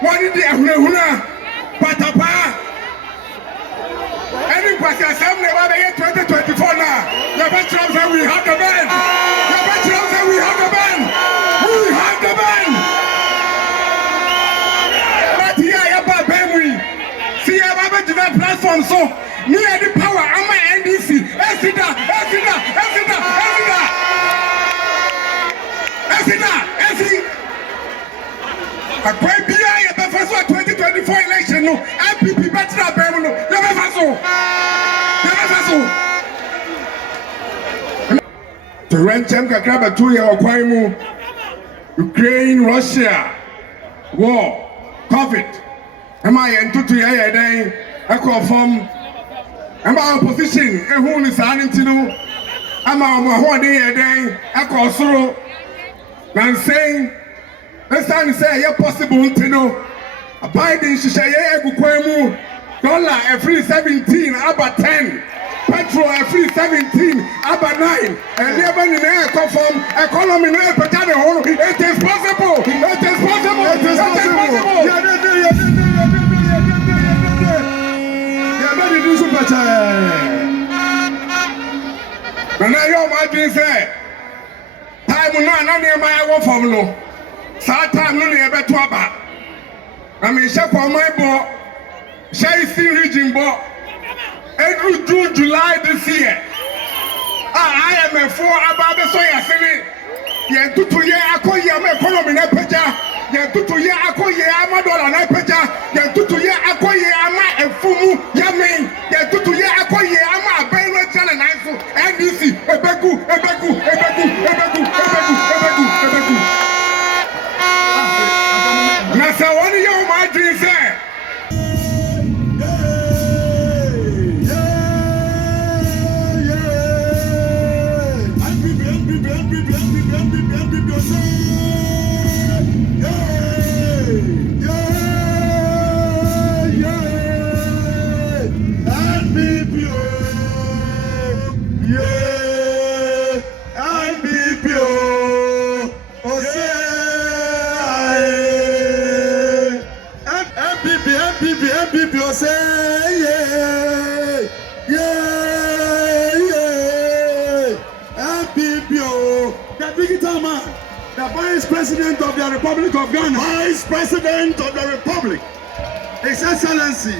What did the Ahuna Patapa? Any question, some never 2024 now. The veterans say we have the band. The veterans say we have the band. We have the band. But here, I have a band. See, I have a platform. So, me and the power. I'm my NDC. Esida. A great BI the first 2024 election. No, MPP better than no. Never so. To rent them Kakraba 2 year Kwaimu, Ukraine, Russia, war, COVID. Am I into 2 year day? I call from. Am I opposition? Who is running to know? Am I one day a day? I call through. I'm saying. Next time say yeah possible to know. Biden Shishaya Gukwemu dollar every 17 about 10. Petrol every 17 about 9. And never in the confirm economy no better whole. It is possible. It is possible. It is possible. Yeah, do some better. And now your margin say time no near my work from no. Satan no ebe to aba. Na me she for my bo. She region bo. Every June, July this year. I am a four about the soya sini. Ye tutu ye akoye me economy na peja. Ye tutu ye akoye ama dollar na peja. Ye tutu ye akoye ama efumu ya men. Ye tutu ye akoye ama abenwe channel na so. NDC ebeku. So what do you my dream say? The Vice President of the Republic of Ghana. Vice President of the Republic. His Excellency.